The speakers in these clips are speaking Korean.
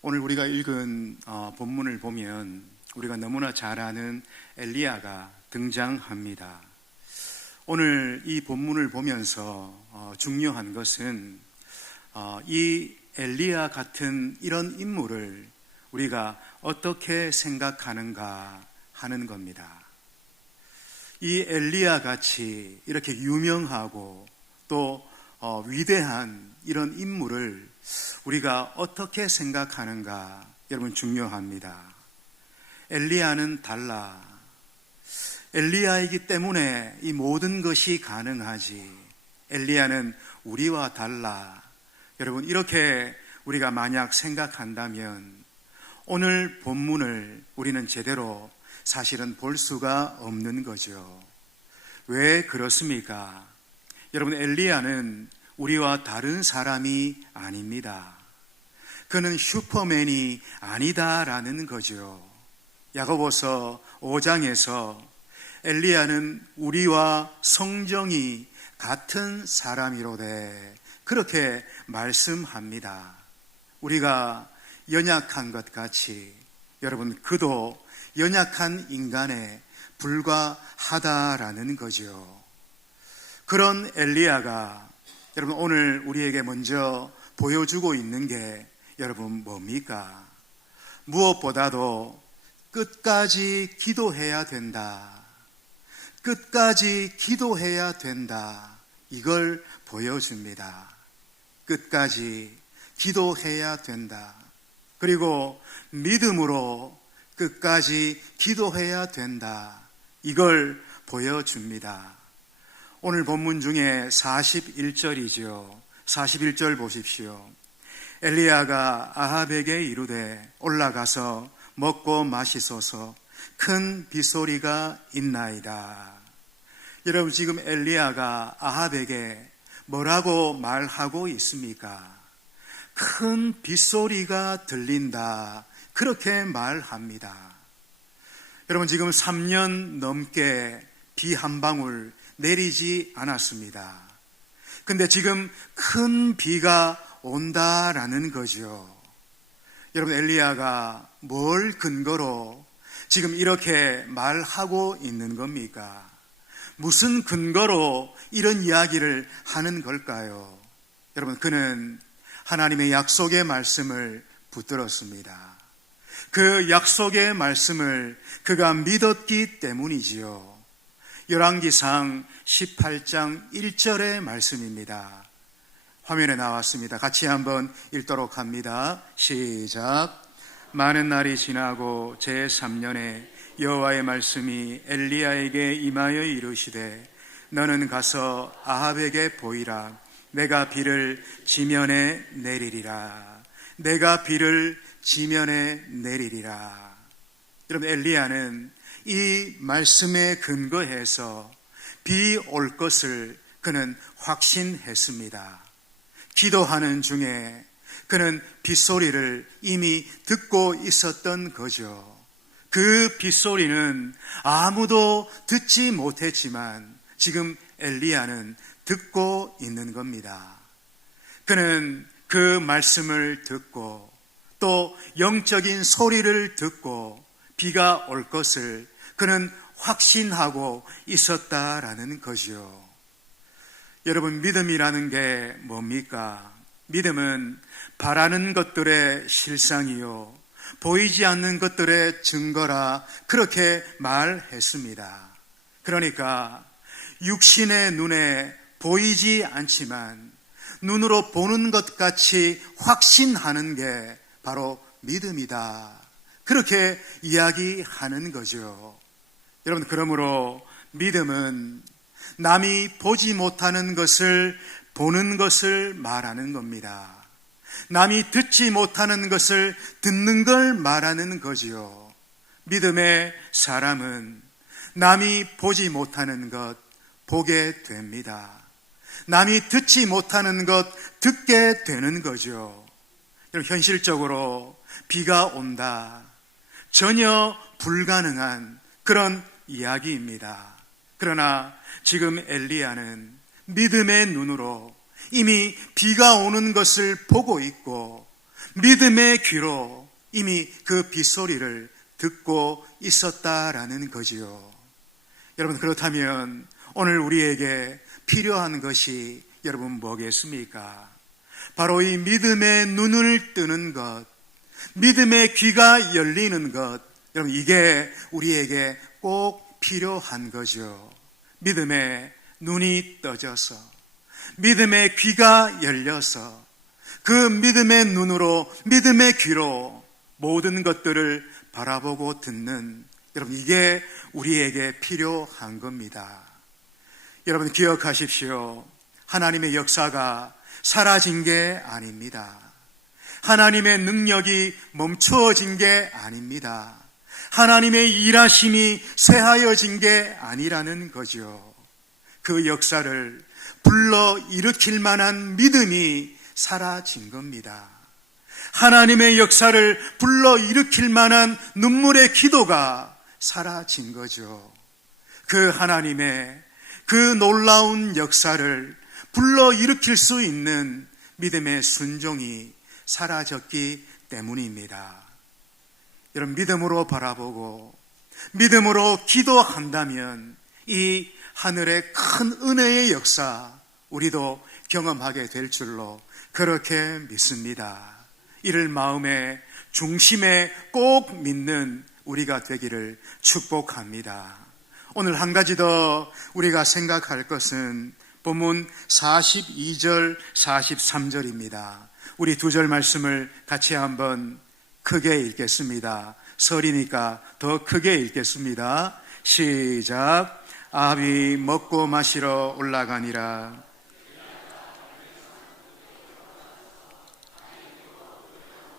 오늘 우리가 읽은 본문을 보면 우리가 너무나 잘 아는 엘리야가 등장합니다. 오늘 이 본문을 보면서 중요한 것은 이 엘리야 같은 이런 인물을 우리가 어떻게 생각하는가 하는 겁니다. 이 엘리야 같이 이렇게 유명하고 또 위대한 이런 인물을 우리가 어떻게 생각하는가 여러분 중요합니다. 엘리야는 달라. 엘리야이기 때문에 이 모든 것이 가능하지. 엘리야는 우리와 달라. 여러분 이렇게 우리가 만약 생각한다면 오늘 본문을 우리는 제대로 사실은 볼 수가 없는 거죠. 왜 그렇습니까? 여러분 엘리야는 우리와 다른 사람이 아닙니다. 그는 슈퍼맨이 아니다라는 거죠. 야고보서 5장에서 엘리야는 우리와 성정이 같은 사람이로되 그렇게 말씀합니다. 우리가 연약한 것 같이 여러분 그도 연약한 인간에 불과하다라는 거죠. 그런 엘리야가 여러분 오늘 우리에게 먼저 보여주고 있는 게 여러분 뭡니까? 무엇보다도 끝까지 기도해야 된다. 끝까지 기도해야 된다. 이걸 보여줍니다. 끝까지 기도해야 된다. 그리고 믿음으로 끝까지 기도해야 된다. 이걸 보여줍니다. 오늘 본문 중에 41절이죠. 41절 보십시오. 엘리야가 아합에게 이르되 올라가서 먹고 마시소서 큰 빗소리가 있나이다. 여러분 지금 엘리야가 아합에게 뭐라고 말하고 있습니까? 큰 빗소리가 들린다. 그렇게 말합니다. 여러분 지금 3년 넘게 비 한 방울 내리지 않았습니다. 근데 지금 큰 비가 온다라는 거죠. 여러분 엘리야가 뭘 근거로 지금 이렇게 말하고 있는 겁니까? 무슨 근거로 이런 이야기를 하는 걸까요? 여러분 그는 하나님의 약속의 말씀을 붙들었습니다. 그 약속의 말씀을 그가 믿었기 때문이지요. 열왕기상 18장 1절의 말씀입니다. 화면에 나왔습니다. 같이 한번 읽도록 합니다. 시작. 많은 날이 지나고 제3년에 여호와의 말씀이 엘리야에게 임하여 이르시되 너는 가서 아합에게 보이라. 내가 비를 지면에 내리리라. 내가 비를 지면에 내리리라. 여러분 엘리야는 이 말씀에 근거해서 비 올 것을 그는 확신했습니다. 기도하는 중에 그는 빗소리를 이미 듣고 있었던 거죠. 그 빗소리는 아무도 듣지 못했지만 지금 엘리야는 듣고 있는 겁니다. 그는 그 말씀을 듣고 또 영적인 소리를 듣고 비가 올 것을 그는 확신하고 있었다라는 거죠. 여러분 믿음이라는 게 뭡니까? 믿음은 바라는 것들의 실상이요 보이지 않는 것들의 증거라 그렇게 말했습니다. 그러니까 육신의 눈에 보이지 않지만 눈으로 보는 것 같이 확신하는 게 바로 믿음이다. 그렇게 이야기하는 거죠. 여러분 그러므로 믿음은 남이 보지 못하는 것을 보는 것을 말하는 겁니다. 남이 듣지 못하는 것을 듣는 걸 말하는 거지요. 믿음의 사람은 남이 보지 못하는 것 보게 됩니다. 남이 듣지 못하는 것 듣게 되는 거죠. 여러분 현실적으로 비가 온다. 전혀 불가능한 그런 이야기입니다. 그러나 지금 엘리야는 믿음의 눈으로 이미 비가 오는 것을 보고 있고 믿음의 귀로 이미 그 빗소리를 듣고 있었다라는 거지요. 여러분, 그렇다면 오늘 우리에게 필요한 것이 여러분 뭐겠습니까? 바로 이 믿음의 눈을 뜨는 것, 믿음의 귀가 열리는 것, 여러분, 이게 우리에게 꼭 필요한 거죠. 믿음의 눈이 떠져서, 믿음의 귀가 열려서 그 믿음의 눈으로, 믿음의 귀로 모든 것들을 바라보고 듣는, 여러분, 이게 우리에게 필요한 겁니다. 여러분, 기억하십시오. 하나님의 역사가 사라진 게 아닙니다. 하나님의 능력이 멈추어진 게 아닙니다. 하나님의 일하심이 쇠하여진 게 아니라는 거죠. 그 역사를 불러 일으킬 만한 믿음이 사라진 겁니다. 하나님의 역사를 불러 일으킬 만한 눈물의 기도가 사라진 거죠. 그 하나님의 그 놀라운 역사를 불러 일으킬 수 있는 믿음의 순종이 사라졌기 때문입니다. 여러분, 믿음으로 바라보고 믿음으로 기도한다면 이 하늘의 큰 은혜의 역사 우리도 경험하게 될 줄로 그렇게 믿습니다. 이를 마음의 중심에 꼭 믿는 우리가 되기를 축복합니다. 오늘 한 가지 더 우리가 생각할 것은 본문 42절, 43절입니다. 우리 두 절 말씀을 같이 한번 크게 읽겠습니다. 설이니까 더 크게 읽겠습니다. 시작. 아합이 먹고 마시러 올라가니라.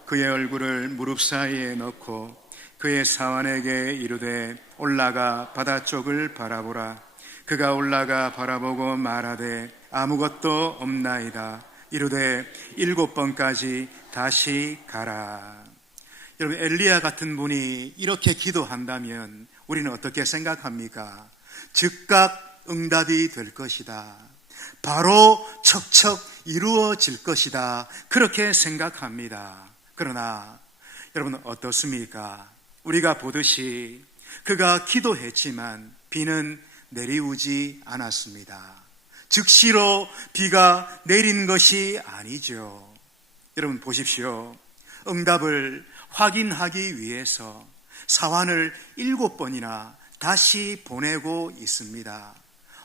그의 얼굴을 무릎 사이에 넣고 그의 사환에게 이르되 올라가 바다 쪽을 바라보라. 그가 올라가 바라보고 말하되 아무것도 없나이다. 이르되 7번까지 다시 가라. 여러분, 엘리야 같은 분이 이렇게 기도한다면 우리는 어떻게 생각합니까? 즉각 응답이 될 것이다. 바로 척척 이루어질 것이다. 그렇게 생각합니다. 그러나 여러분, 어떻습니까? 우리가 보듯이 그가 기도했지만 비는 내리우지 않았습니다. 즉시로 비가 내린 것이 아니죠. 여러분 보십시오. 응답을 확인하기 위해서 사환을 7번이나 다시 보내고 있습니다.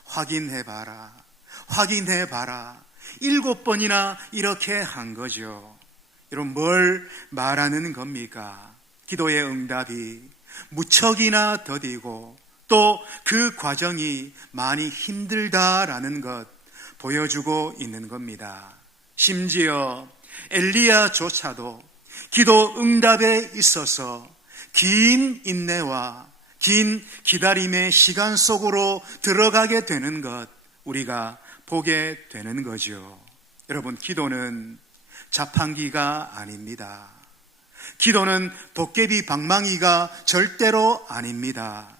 확인해봐라. 확인해봐라. 7번이나 이렇게 한 거죠. 여러분, 뭘 말하는 겁니까? 기도의 응답이 무척이나 더디고 또 그 과정이 많이 힘들다라는 것 보여주고 있는 겁니다. 심지어 엘리야조차도 기도 응답에 있어서 긴 인내와 긴 기다림의 시간 속으로 들어가게 되는 것 우리가 보게 되는 거죠. 여러분, 기도는 자판기가 아닙니다. 기도는 도깨비 방망이가 절대로 아닙니다.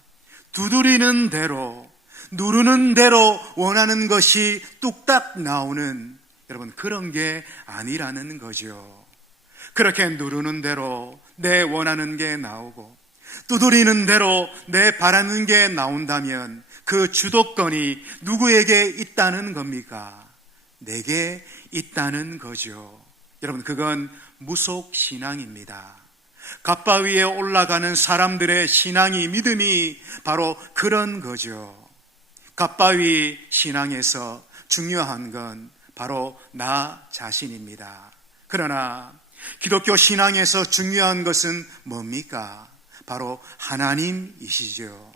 두드리는 대로, 누르는 대로 원하는 것이 뚝딱 나오는, 여러분, 그런 게 아니라는 거죠. 그렇게 누르는 대로 내 원하는 게 나오고 두드리는 대로 내 바라는 게 나온다면 그 주도권이 누구에게 있다는 겁니까? 내게 있다는 거죠. 여러분, 그건 무속신앙입니다. 갓바 위에 올라가는 사람들의 신앙이, 믿음이 바로 그런 거죠. 갓바 위 신앙에서 중요한 건 바로 나 자신입니다. 그러나 기독교 신앙에서 중요한 것은 뭡니까? 바로 하나님이시죠.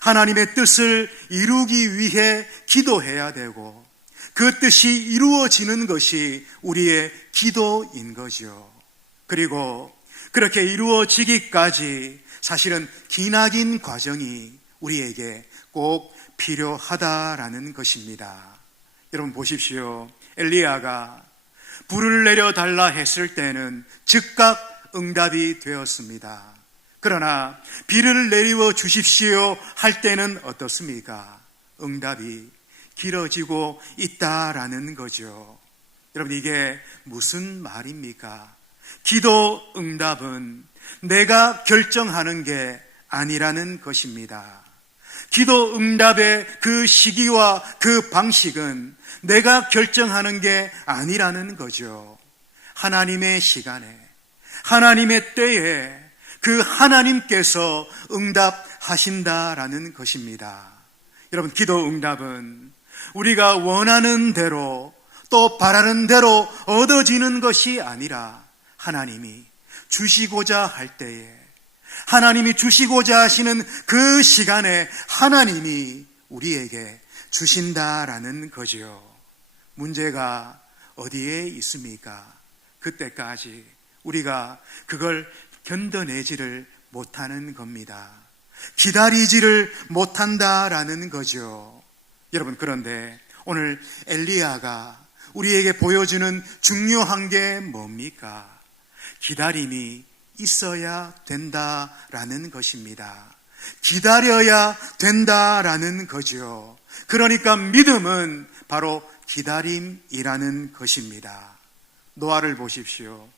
하나님의 뜻을 이루기 위해 기도해야 되고 그 뜻이 이루어지는 것이 우리의 기도인 거죠. 그리고 그렇게 이루어지기까지 사실은 기나긴 과정이 우리에게 꼭 필요하다라는 것입니다. 여러분 보십시오. 엘리야가 불을 내려달라 했을 때는 즉각 응답이 되었습니다. 그러나 비를 내리워 주십시오 할 때는 어떻습니까? 응답이 길어지고 있다라는 거죠. 여러분, 이게 무슨 말입니까? 기도 응답은 내가 결정하는 게 아니라는 것입니다. 기도 응답의 그 시기와 그 방식은 내가 결정하는 게 아니라는 거죠. 하나님의 시간에, 하나님의 때에 그 하나님께서 응답하신다라는 것입니다. 여러분, 기도 응답은 우리가 원하는 대로 또 바라는 대로 얻어지는 것이 아니라 하나님이 주시고자 할 때에, 하나님이 주시고자 하시는 그 시간에 하나님이 우리에게 주신다라는 거죠. 문제가 어디에 있습니까? 그때까지 우리가 그걸 견뎌내지를 못하는 겁니다. 기다리지를 못한다라는 거죠. 여러분, 그런데 오늘 엘리야가 우리에게 보여주는 중요한 게 뭡니까? 기다림이 있어야 된다라는 것입니다. 기다려야 된다라는 거죠. 그러니까 믿음은 바로 기다림이라는 것입니다. 노아를 보십시오.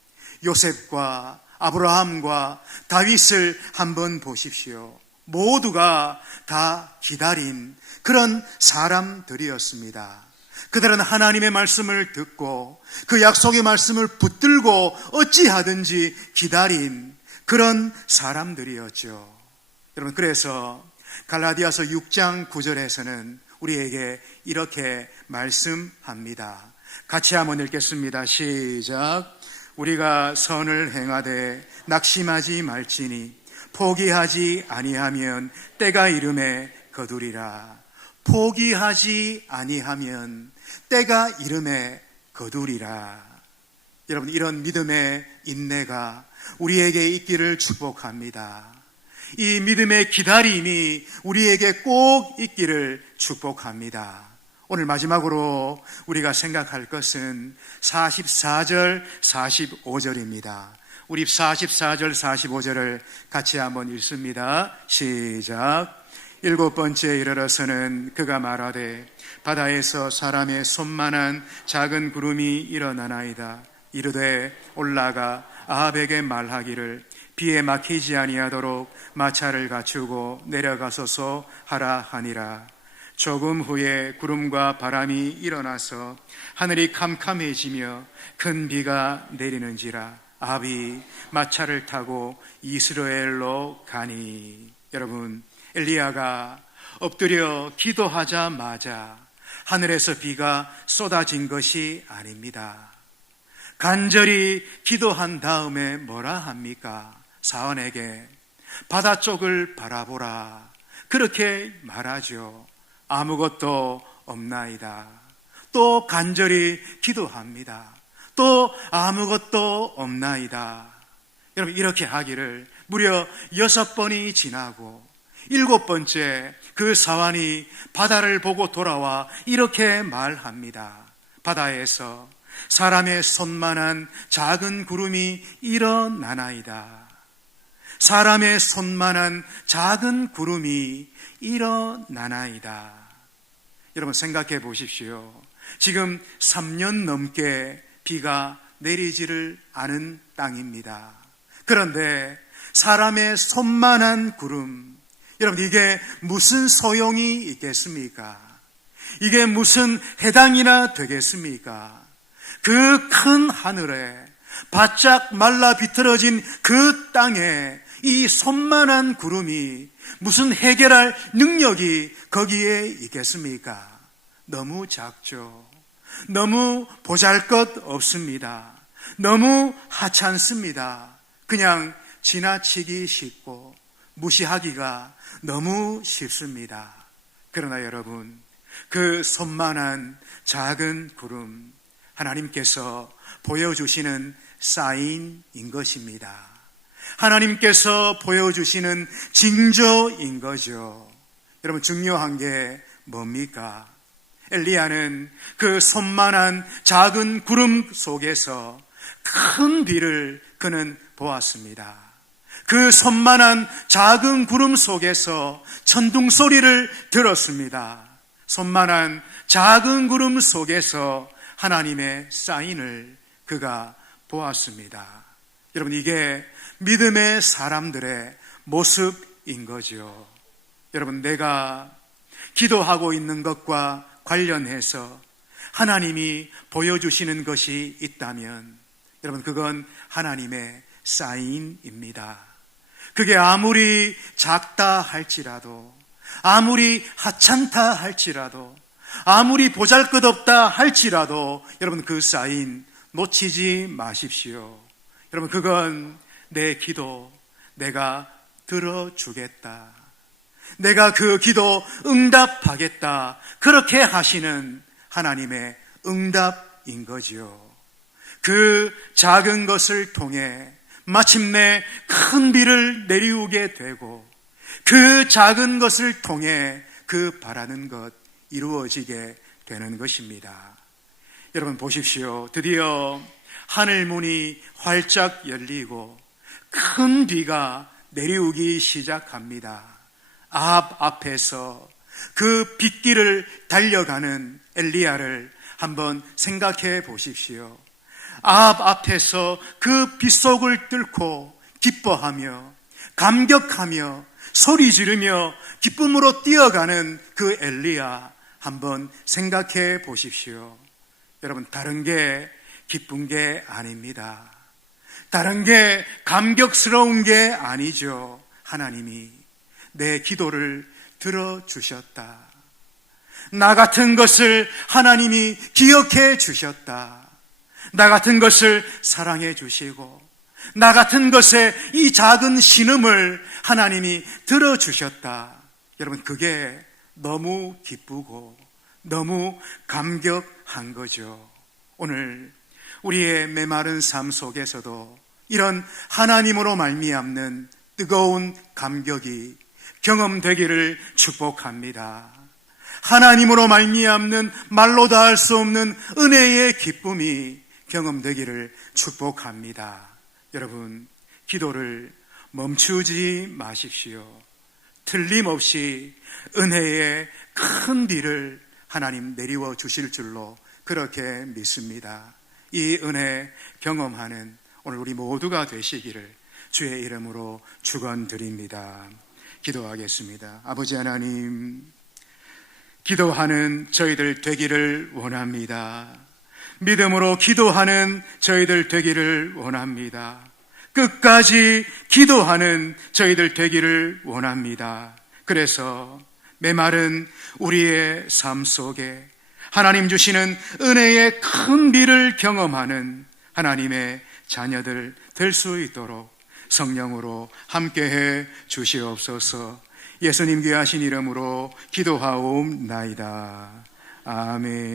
요셉과 아브라함과 다윗을 한번 보십시오. 모두가 다 기다린 그런 사람들이었습니다. 그들은 하나님의 말씀을 듣고 그 약속의 말씀을 붙들고 어찌하든지 기다린 그런 사람들이었죠. 여러분, 그래서 갈라디아서 6장 9절에서는 우리에게 이렇게 말씀합니다. 같이 한번 읽겠습니다. 시작. 우리가 선을 행하되 낙심하지 말지니 포기하지 아니하면 때가 이름에 거두리라. 포기하지 아니하면 때가 이름에 거두리라. 여러분, 이런 믿음의 인내가 우리에게 있기를 축복합니다. 이 믿음의 기다림이 우리에게 꼭 있기를 축복합니다. 오늘 마지막으로 우리가 생각할 것은 44절, 45절입니다. 우리 44절, 45절을 같이 한번 읽습니다. 시작. 7번째에 이르러서는 그가 말하되 바다에서 사람의 손만한 작은 구름이 일어나나이다. 이르되 올라가 아합에게 말하기를 비에 막히지 아니하도록 마차를 갖추고 내려가소서 하라 하니라. 조금 후에 구름과 바람이 일어나서 하늘이 캄캄해지며 큰 비가 내리는지라. 아합이 마차를 타고 이스라엘로 가니. 여러분, 엘리야가 엎드려 기도하자마자 하늘에서 비가 쏟아진 것이 아닙니다. 간절히 기도한 다음에 뭐라 합니까? 사원에게 바다 쪽을 바라보라, 그렇게 말하죠. 아무것도 없나이다. 또 간절히 기도합니다. 또 아무것도 없나이다. 여러분, 이렇게 하기를 무려 6번이 지나고 7번째 그 사환이 바다를 보고 돌아와 이렇게 말합니다. 바다에서 사람의 손만한 작은 구름이 일어나나이다. 사람의 손만한 작은 구름이 일어나나이다. 여러분, 생각해 보십시오. 지금 3년 넘게 비가 내리지를 않은 땅입니다. 그런데 사람의 손만한 구름, 여러분, 이게 무슨 소용이 있겠습니까? 이게 무슨 해당이나 되겠습니까? 그 큰 하늘에 바짝 말라 비틀어진 그 땅에 이 손만한 구름이 무슨 해결할 능력이 거기에 있겠습니까? 너무 작죠. 너무 보잘것없습니다. 너무 하찮습니다. 그냥 지나치기 쉽고 무시하기가 너무 쉽습니다. 그러나 여러분, 그 손만한 작은 구름, 하나님께서 보여주시는 사인인 것입니다. 하나님께서 보여주시는 징조인 거죠. 여러분, 중요한 게 뭡니까? 엘리야는 그 손만한 작은 구름 속에서 큰 비를 그는 보았습니다. 그 손만한 작은 구름 속에서 천둥 소리를 들었습니다. 손만한 작은 구름 속에서 하나님의 사인을 그가 보았습니다. 여러분, 이게 믿음의 사람들의 모습인 거죠. 여러분, 내가 기도하고 있는 것과 관련해서 하나님이 보여주시는 것이 있다면 여러분, 그건 하나님의 사인입니다. 그게 아무리 작다 할지라도, 아무리 하찮다 할지라도, 아무리 보잘것없다 할지라도 여러분, 그 사인 놓치지 마십시오. 여러분, 그건 내 기도 내가 들어주겠다, 내가 그 기도 응답하겠다, 그렇게 하시는 하나님의 응답인 거지요. 그 작은 것을 통해 마침내 큰 비를 내리우게 되고, 그 작은 것을 통해 그 바라는 것 이루어지게 되는 것입니다. 여러분 보십시오. 드디어 하늘 문이 활짝 열리고 큰 비가 내리우기 시작합니다. 앞에서 그 빗길을 달려가는 엘리야를 한번 생각해 보십시오. 앞에서 그 빗속을 뚫고 기뻐하며 감격하며 소리 지르며 기쁨으로 뛰어가는 그 엘리야 한번 생각해 보십시오. 여러분, 다른 게 기쁜 게 아닙니다. 다른 게 감격스러운 게 아니죠. 하나님이 내 기도를 들어주셨다, 나 같은 것을 하나님이 기억해 주셨다, 나 같은 것을 사랑해 주시고 나 같은 것에 이 작은 신음을 하나님이 들어주셨다. 여러분, 그게 너무 기쁘고 너무 감격한 거죠. 오늘 우리의 메마른 삶 속에서도 이런 하나님으로 말미암는 뜨거운 감격이 경험되기를 축복합니다. 하나님으로 말미암는 말로 다 할 수 없는 은혜의 기쁨이 경험되기를 축복합니다. 여러분, 기도를 멈추지 마십시오. 틀림없이 은혜의 큰 비를 하나님 내리워 주실 줄로 그렇게 믿습니다. 이 은혜 경험하는 오늘 우리 모두가 되시기를 주의 이름으로 축원드립니다. 기도하겠습니다. 아버지 하나님, 기도하는 저희들 되기를 원합니다. 믿음으로 기도하는 저희들 되기를 원합니다. 끝까지 기도하는 저희들 되기를 원합니다. 그래서 메마른 우리의 삶 속에 하나님 주시는 은혜의 큰 비를 경험하는 하나님의 자녀들 될 수 있도록 성령으로 함께해 주시옵소서. 예수님 귀하신 이름으로 기도하옵나이다. 아멘.